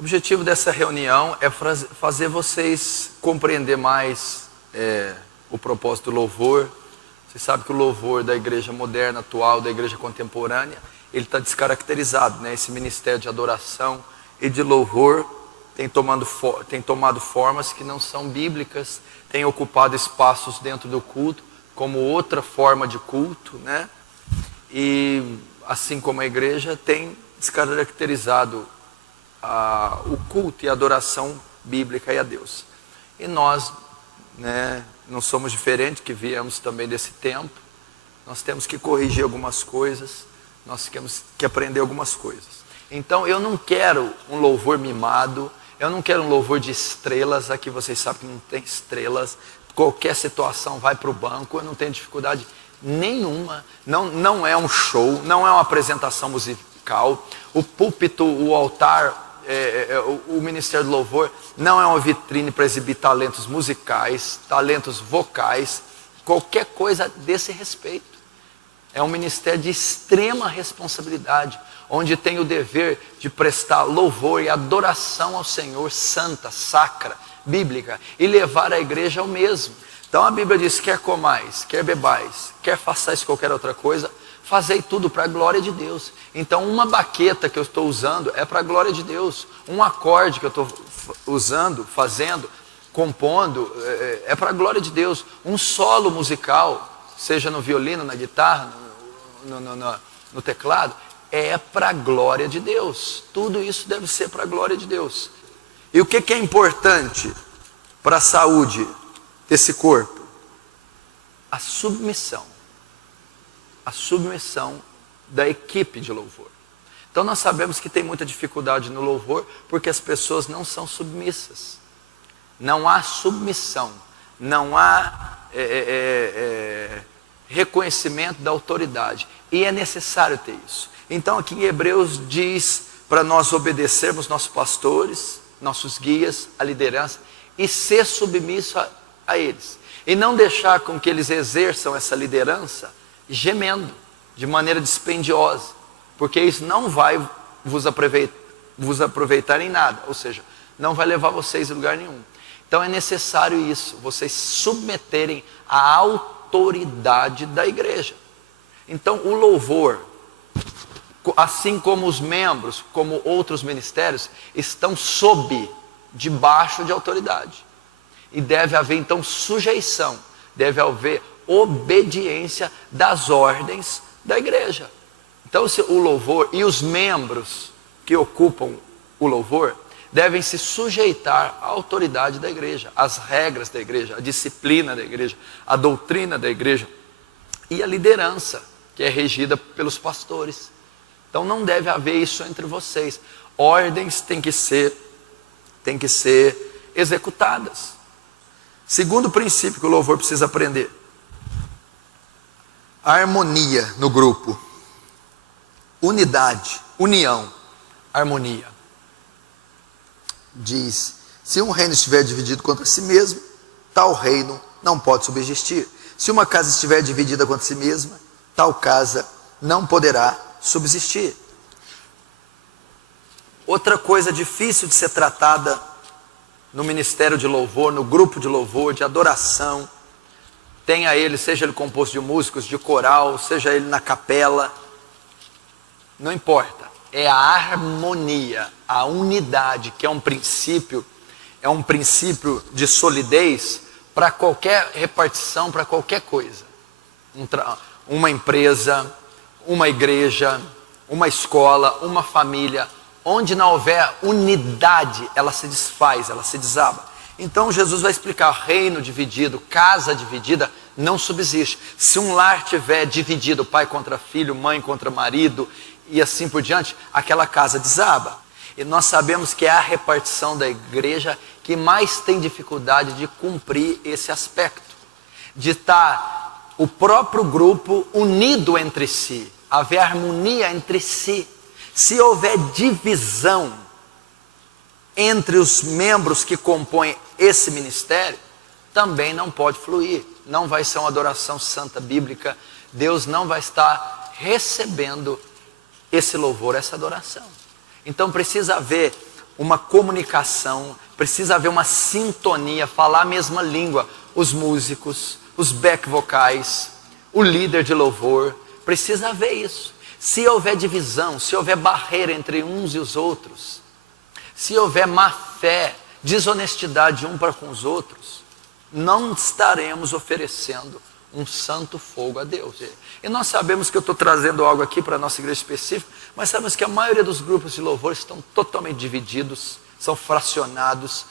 O objetivo dessa reunião é fazer vocês compreender mais o propósito do louvor. Você sabe que o louvor da igreja moderna, atual, da igreja contemporânea, ele está descaracterizado, né? Esse ministério de adoração e de louvor tem tomado formas que não são bíblicas, tem ocupado espaços dentro do culto como outra forma de culto, né? E assim como a igreja tem descaracterizado o culto e a adoração bíblica e a Deus. E nós, né, não somos diferentes, que viemos também desse tempo. Nós temos que corrigir algumas coisas, nós temos que aprender algumas coisas. Então eu não quero um louvor mimado, eu não quero um louvor de estrelas. Aqui vocês sabem que não tem estrelas, qualquer situação vai para o banco, eu não tenho dificuldade nenhuma, não é um show, não é uma apresentação musical, o púlpito, o altar, o ministério do louvor não é uma vitrine para exibir talentos musicais, talentos vocais, qualquer coisa desse respeito. É um ministério de extrema responsabilidade, onde tem o dever de prestar louvor e adoração ao Senhor, santa, sacra, bíblica, e levar a igreja ao mesmo. Então a Bíblia diz: quer comais, quer bebais, quer façais qualquer outra coisa, fazei tudo para a glória de Deus. Então uma baqueta que eu estou usando é para a glória de Deus. Um acorde que eu estou usando, fazendo, compondo, é para a glória de Deus. Um solo musical, seja no violino, na guitarra, no teclado, é para a glória de Deus. Tudo isso deve ser para a glória de Deus. E o que é importante para a saúde desse corpo? A submissão da equipe de louvor. Então nós sabemos que tem muita dificuldade no louvor, porque as pessoas não são submissas. Não há submissão, não há reconhecimento da autoridade. E é necessário ter isso. Então aqui em Hebreus diz para nós obedecermos nossos pastores, nossos guias, a liderança, e ser submisso a eles. E não deixar com que eles exerçam essa liderança gemendo, de maneira dispendiosa, porque isso não vai vos aproveitar em nada, ou seja, não vai levar vocês a lugar nenhum. Então é necessário isso, vocês submeterem à autoridade da igreja. Então o louvor, assim como os membros, como outros ministérios, estão debaixo de autoridade. E deve haver então sujeição, deve haver obediência das ordens da igreja. Então o louvor e os membros que ocupam o louvor devem se sujeitar à autoridade da igreja, às regras da igreja, à disciplina da igreja, à doutrina da igreja e à liderança, que é regida pelos pastores. Então não deve haver isso entre vocês. Ordens têm que ser executadas. Segundo princípio que o louvor precisa aprender: a harmonia no grupo. Unidade, união, harmonia. Diz: se um reino estiver dividido contra si mesmo, tal reino não pode subsistir. Se uma casa estiver dividida contra si mesma, tal casa não poderá subsistir. Outra coisa difícil de ser tratada no ministério de louvor, no grupo de louvor, de adoração, tenha ele, seja ele composto de músicos, de coral, seja ele na capela, não importa, é a harmonia, a unidade, que é um princípio de solidez para qualquer repartição, para qualquer coisa. Uma empresa, uma igreja, uma escola, uma família, onde não houver unidade, ela se desfaz, ela se desaba. Então Jesus vai explicar: reino dividido, casa dividida, não subsiste. Se um lar tiver dividido, pai contra filho, mãe contra marido, e assim por diante, aquela casa desaba. E nós sabemos que é a repartição da igreja que mais tem dificuldade de cumprir esse aspecto, de estar o próprio grupo unido entre si, haver harmonia entre si. Se houver divisão entre os membros que compõem esse ministério, também não pode fluir, não vai ser uma adoração santa bíblica. Deus não vai estar recebendo esse louvor, essa adoração. Então precisa haver uma comunicação, precisa haver uma sintonia, falar a mesma língua. Os músicos, os back vocais, o líder de louvor, precisa haver isso. Se houver divisão, se houver barreira entre uns e os outros, se houver má fé, desonestidade um para com os outros, não estaremos oferecendo um santo fogo a Deus. E nós sabemos que eu estou trazendo algo aqui para a nossa igreja específica, mas sabemos que a maioria dos grupos de louvor estão totalmente divididos, são fracionados,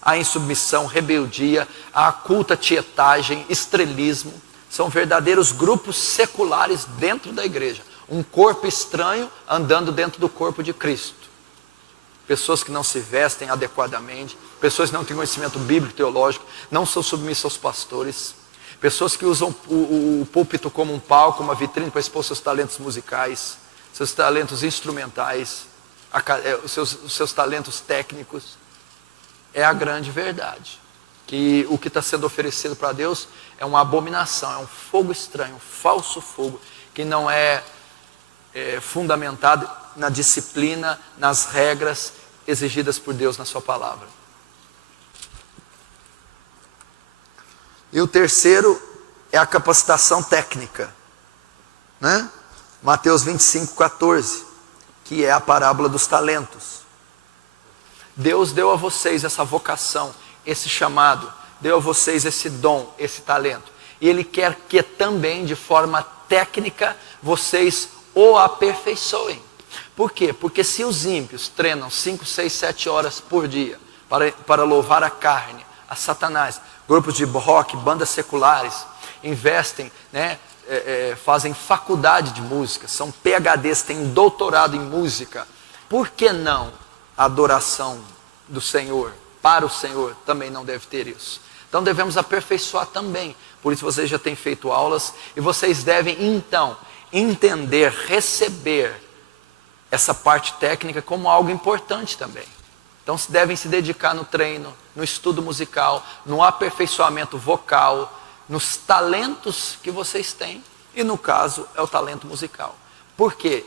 há insubmissão, rebeldia, há culta tietagem, estrelismo, são verdadeiros grupos seculares dentro da igreja, um corpo estranho andando dentro do corpo de Cristo. Pessoas que não se vestem adequadamente, pessoas que não têm conhecimento bíblico, teológico, não são submissas aos pastores, pessoas que usam o púlpito como um palco, uma vitrine para expor seus talentos musicais, seus talentos instrumentais, os seus talentos técnicos. É a grande verdade, que o que está sendo oferecido para Deus é uma abominação, é um fogo estranho, um falso fogo, que não é fundamentado na disciplina, nas regras exigidas por Deus na sua palavra. E o terceiro é a capacitação técnica, né? Mateus 25:14, que é a parábola dos talentos. Deus deu a vocês essa vocação, esse chamado, deu a vocês esse dom, esse talento. E Ele quer que também, de forma técnica, vocês o aperfeiçoem. Por quê? Porque se os ímpios treinam 5, 6, 7 horas por dia para louvar a carne, a Satanás, grupos de rock, bandas seculares, investem, né, fazem faculdade de música, são PhDs, têm doutorado em música, por que não a adoração do Senhor, para o Senhor, também não deve ter isso? Então devemos aperfeiçoar também. Por isso vocês já têm feito aulas, e vocês devem então entender, receber essa parte técnica como algo importante também. Então devem se dedicar no treino, no estudo musical, no aperfeiçoamento vocal, nos talentos que vocês têm, e no caso é o talento musical. Por quê?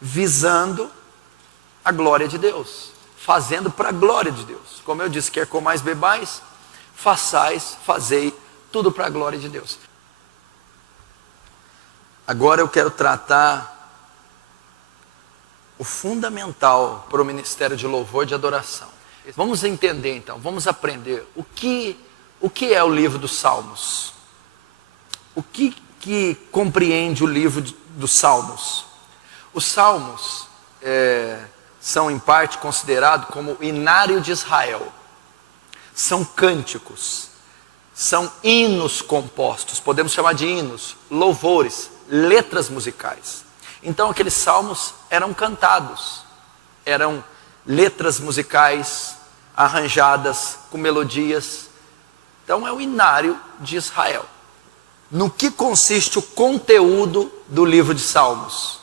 Visando a glória de Deus, fazendo para a glória de Deus. Como eu disse, quer comais, bebais, fazei tudo para a glória de Deus. Agora eu quero tratar o fundamental para o ministério de louvor e de adoração. Vamos entender então, vamos aprender o que é o livro dos Salmos. O que compreende o livro dos Salmos? Os Salmos são em parte considerados como o inário de Israel. São cânticos, são hinos compostos, podemos chamar de hinos, louvores, letras musicais. Então aqueles salmos eram cantados, eram letras musicais arranjadas com melodias. Então é o inário de Israel. No que consiste o conteúdo do livro de Salmos?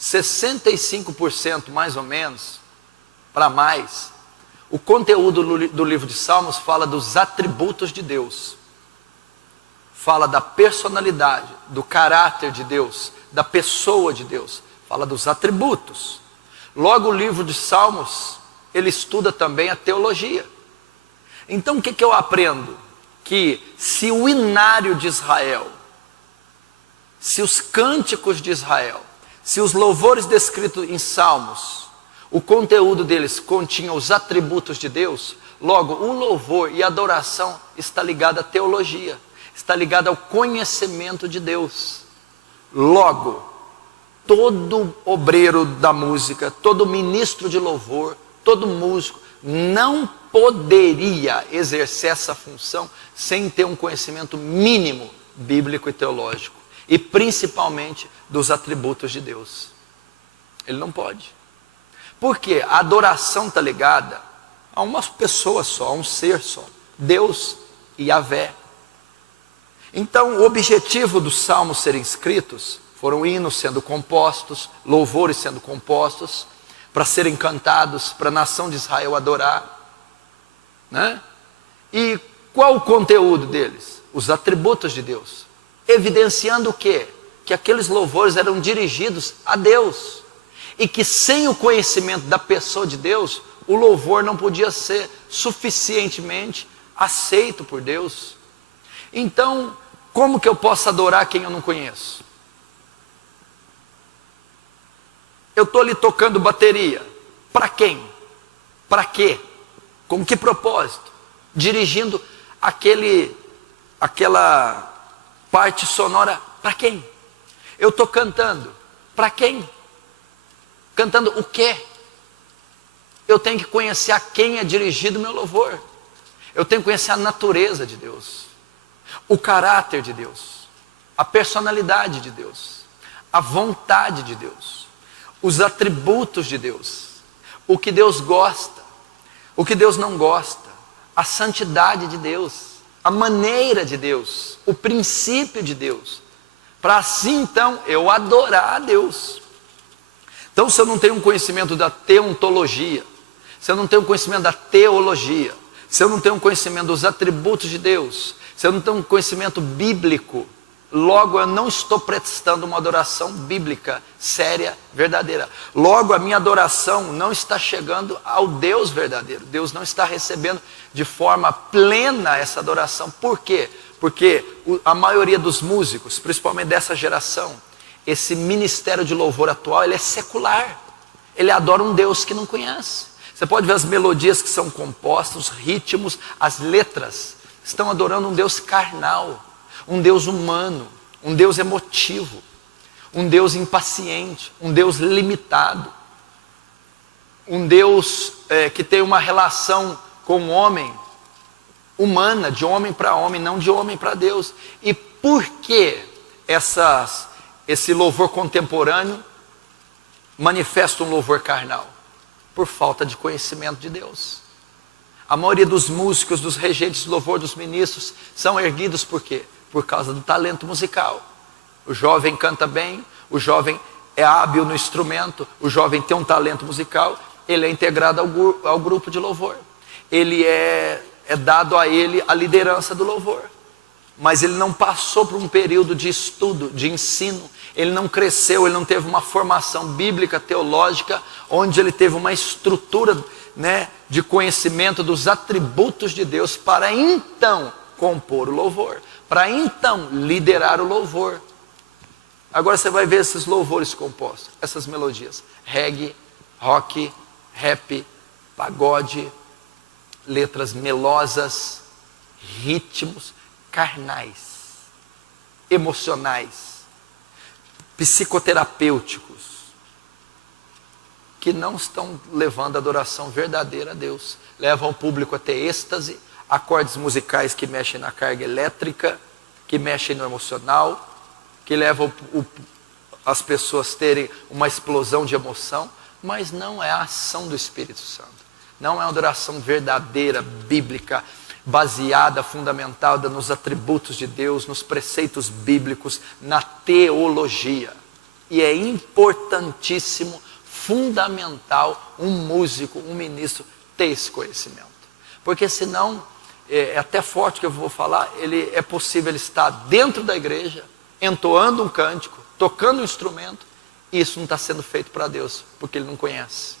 65% mais ou menos, para mais, o conteúdo do livro de Salmos fala dos atributos de Deus. Fala da personalidade, do caráter de Deus, da pessoa de Deus. Fala dos atributos. Logo o livro de Salmos, ele estuda também a teologia. Então o que eu aprendo? Que se o inário de Israel, se os cânticos de Israel, se os louvores descritos em Salmos, o conteúdo deles continha os atributos de Deus, logo o louvor e a adoração está ligado à teologia, está ligado ao conhecimento de Deus. Logo, todo obreiro da música, todo ministro de louvor, todo músico, não poderia exercer essa função sem ter um conhecimento mínimo bíblico e teológico, e principalmente dos atributos de Deus. Ele não pode. Porque a adoração está ligada a uma pessoa só, a um ser só, Deus e Yahvé. Então o objetivo dos salmos serem escritos foram hinos sendo compostos, louvores sendo compostos, para serem cantados, para a nação de Israel adorar, né? E qual o conteúdo deles? Os atributos de Deus, evidenciando o quê? Que aqueles louvores eram dirigidos a Deus, e que sem o conhecimento da pessoa de Deus, o louvor não podia ser suficientemente aceito por Deus. Então, como que eu posso adorar quem eu não conheço? Eu estou ali tocando bateria. Para quem? Para quê? Com que propósito? Dirigindo aquela parte sonora para quem? Eu estou cantando. Para quem? Cantando o quê? Eu tenho que conhecer a quem é dirigido o meu louvor. Eu tenho que conhecer a natureza de Deus, o caráter de Deus, a personalidade de Deus, a vontade de Deus, os atributos de Deus, o que Deus gosta, o que Deus não gosta, a santidade de Deus, a maneira de Deus, o princípio de Deus, para assim então eu adorar a Deus. Então, se eu não tenho um conhecimento da teontologia, se eu não tenho um conhecimento da teologia, se eu não tenho um conhecimento dos atributos de Deus, se eu não tenho um conhecimento bíblico, logo eu não estou prestando uma adoração bíblica, séria, verdadeira. Logo a minha adoração não está chegando ao Deus verdadeiro. Deus não está recebendo de forma plena essa adoração. Por quê? Porque a maioria dos músicos, principalmente dessa geração, esse ministério de louvor atual, ele é secular. Ele adora um Deus que não conhece. Você pode ver as melodias que são compostas, os ritmos, as letras. Estão adorando um Deus carnal, um Deus humano, um Deus emotivo, um Deus impaciente, um Deus limitado. Um Deus que tem uma relação com o homem humana, de homem para homem, não de homem para Deus. E por que esse louvor contemporâneo manifesta um louvor carnal? Por falta de conhecimento de Deus. A maioria dos músicos, dos regentes de louvor, dos ministros, são erguidos por quê? Por causa do talento musical. O jovem canta bem, o jovem é hábil no instrumento, o jovem tem um talento musical, ele é integrado ao grupo de louvor. Ele é dado a ele a liderança do louvor. Mas ele não passou por um período de estudo, de ensino. Ele não cresceu, ele não teve uma formação bíblica, teológica, onde ele teve uma estrutura, de conhecimento dos atributos de Deus, para então compor o louvor, para então liderar o louvor. Agora você vai ver esses louvores compostos, essas melodias: reggae, rock, rap, pagode, letras melosas, ritmos carnais, emocionais, psicoterapêuticos, que não estão levando a adoração verdadeira a Deus. Levam o público a ter êxtase, acordes musicais que mexem na carga elétrica, que mexem no emocional, que levam as pessoas a terem uma explosão de emoção, mas não é a ação do Espírito Santo. Não é uma adoração verdadeira, bíblica, baseada, fundamentada nos atributos de Deus, nos preceitos bíblicos, na teologia. E é importantíssimo, fundamental, um músico, um ministro ter esse conhecimento. Porque senão, é até forte o que eu vou falar, é possível ele estar dentro da igreja, entoando um cântico, tocando um instrumento, e isso não está sendo feito para Deus, porque ele não conhece.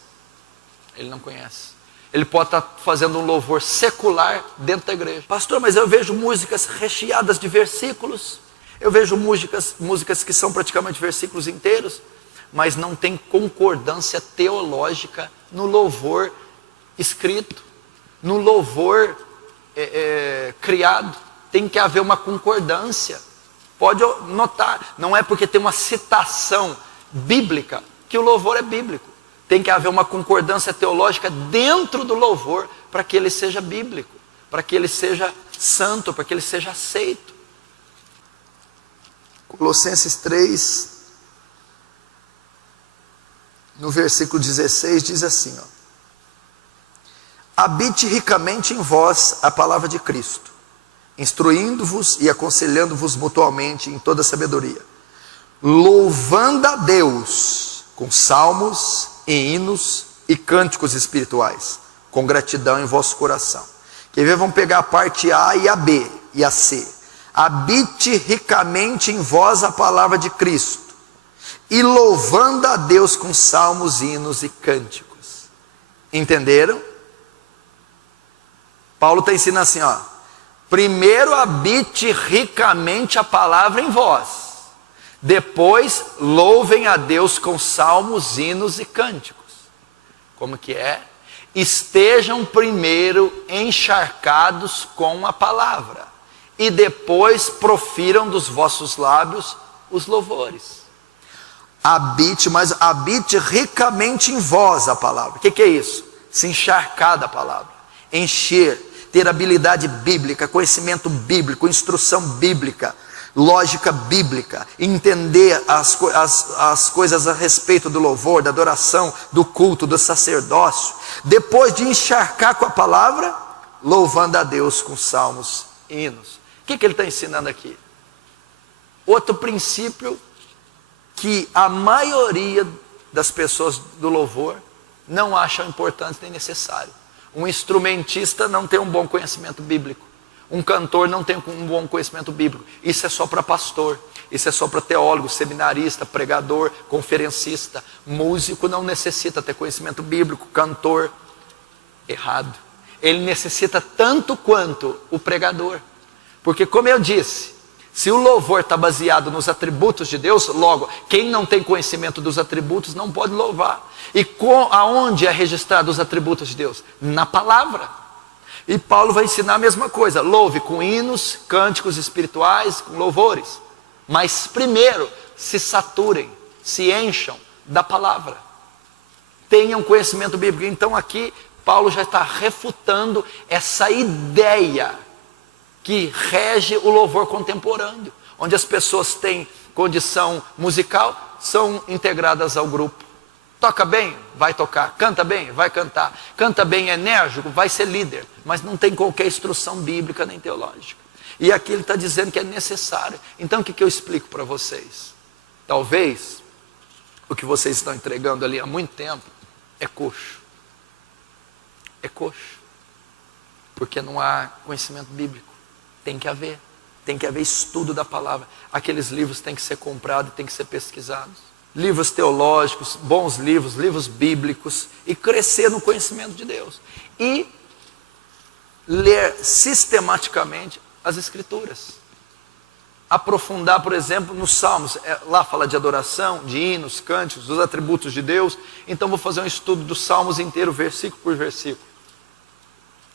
Ele não conhece. Ele pode estar fazendo um louvor secular dentro da igreja. Pastor, mas eu vejo músicas recheadas de versículos. Eu vejo músicas que são praticamente versículos inteiros, mas não tem concordância teológica no louvor escrito, no louvor criado. Tem que haver uma concordância. Pode notar, não é porque tem uma citação bíblica que o louvor é bíblico. Tem que haver uma concordância teológica dentro do louvor para que ele seja bíblico, para que ele seja santo, para que ele seja aceito. Colossenses 3, no versículo 16, diz assim: habite ricamente em vós a palavra de Cristo, instruindo-vos e aconselhando-vos mutuamente em toda sabedoria, louvando a Deus com salmos e hinos e cânticos espirituais, com gratidão em vosso coração. Quer ver? Vamos pegar a parte A e a B e a C. Habite ricamente em vós a palavra de Cristo, e louvando a Deus com salmos, hinos e cânticos. Entenderam? Paulo está ensinando assim, ó. Primeiro habite ricamente a palavra em vós. Depois louvem a Deus com salmos, hinos e cânticos. Como que é? Estejam primeiro encharcados com a palavra, e depois profiram dos vossos lábios os louvores. Habite ricamente em vós a palavra. O que é isso? Se encharcar da palavra, encher, ter habilidade bíblica, conhecimento bíblico, instrução bíblica, lógica bíblica, entender as coisas a respeito do louvor, da adoração, do culto, do sacerdócio. Depois de encharcar com a palavra, louvando a Deus com salmos e hinos. O que ele está ensinando aqui? Outro princípio que a maioria das pessoas do louvor não acham importante nem necessário. Um instrumentista não tem um bom conhecimento bíblico. Um cantor não tem um bom conhecimento bíblico. Isso é só para pastor, isso é só para teólogo, seminarista, pregador, conferencista. Músico não necessita ter conhecimento bíblico. Cantor, errado. Ele necessita tanto quanto o pregador. Porque, como eu disse, se o louvor está baseado nos atributos de Deus, logo, quem não tem conhecimento dos atributos não pode louvar. E aonde é registrado os atributos de Deus? Na palavra. E Paulo vai ensinar a mesma coisa. Louve com hinos, cânticos espirituais, com louvores. Mas primeiro, se saturem, se encham da palavra. Tenham conhecimento bíblico. Então aqui, Paulo já está refutando essa ideia que rege o louvor contemporâneo, onde as pessoas têm condição musical, são integradas ao grupo. Toca bem, vai tocar. Canta bem, vai cantar. Canta bem, enérgico, vai ser líder. Mas não tem qualquer instrução bíblica nem teológica. E aqui ele está dizendo que é necessário. Então o que eu explico para vocês? Talvez o que vocês estão entregando ali há muito tempo é coxo. É coxo. Porque não há conhecimento bíblico. Tem que haver estudo da palavra. Aqueles livros têm que ser comprados, têm que ser pesquisados. Livros teológicos, bons livros, livros bíblicos, e crescer no conhecimento de Deus. E ler sistematicamente as Escrituras. Aprofundar, por exemplo, nos Salmos. Lá fala de adoração, de hinos, cânticos, dos atributos de Deus. Então vou fazer um estudo dos Salmos inteiro, versículo por versículo.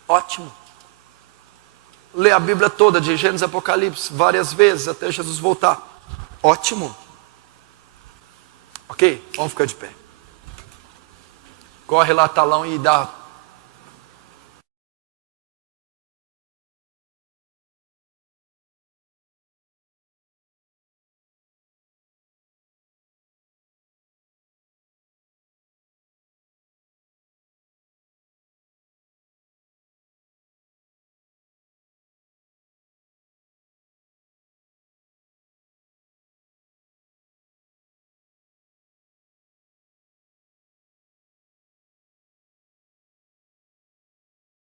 Ótimo. Ler a Bíblia toda, de Gênesis a Apocalipse, várias vezes, até Jesus voltar. Ótimo. Ok? Vamos ficar de pé. Corre lá, talão, e dá